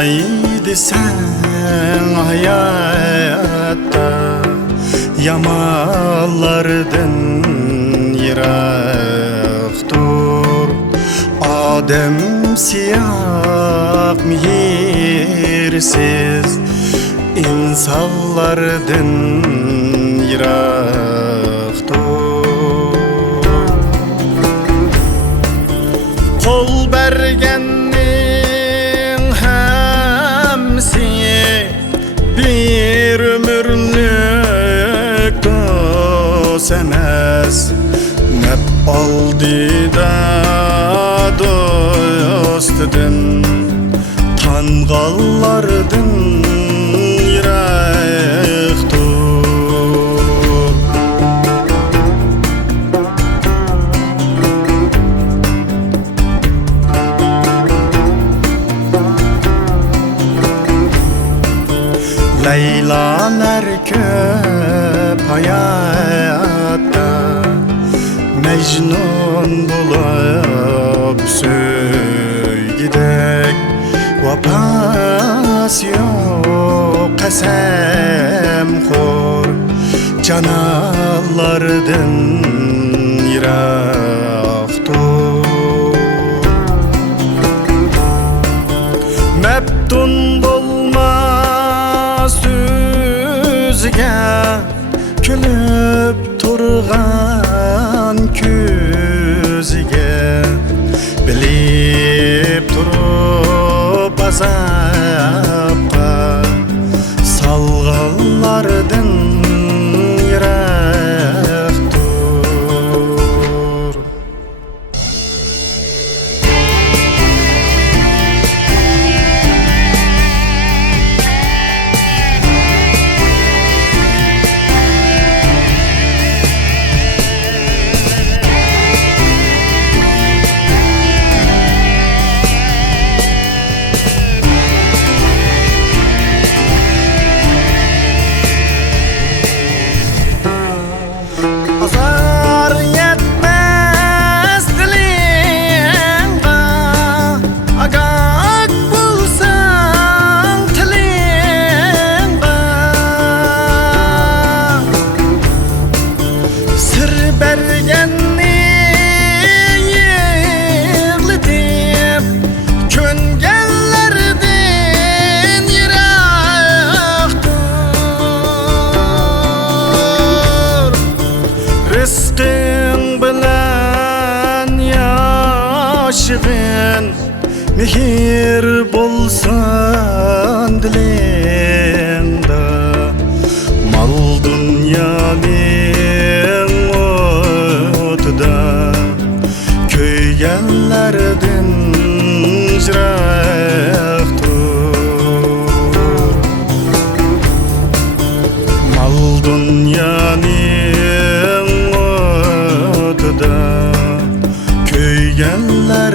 Haydi sen hayatta yamallardan yirak dur. Adem siyah mihirsiz insanlardan yirak dur. Kol bergenning hemsi bir ömürlük dost emas. Nep aldida dostidin tangallardan yirak dur. Leylalar köp hayatta Mecnun bulup söygidek. Vapas yok kasem khor canallardan yirak dur. Meptun bolmas sözge külüp turgan közge. Bilip turup azapqa salganlardan yirak dur. Azar yetmez dilinga, agak bulsan tilinga. Sır bergenni yığlıdip köngellerden yirak dur. Rızkın bilen yaşığın mihir bolsan dilinde. Mal dünyanın otuda köygenlerden yirak dur. Mal dünyanın otuda köygenler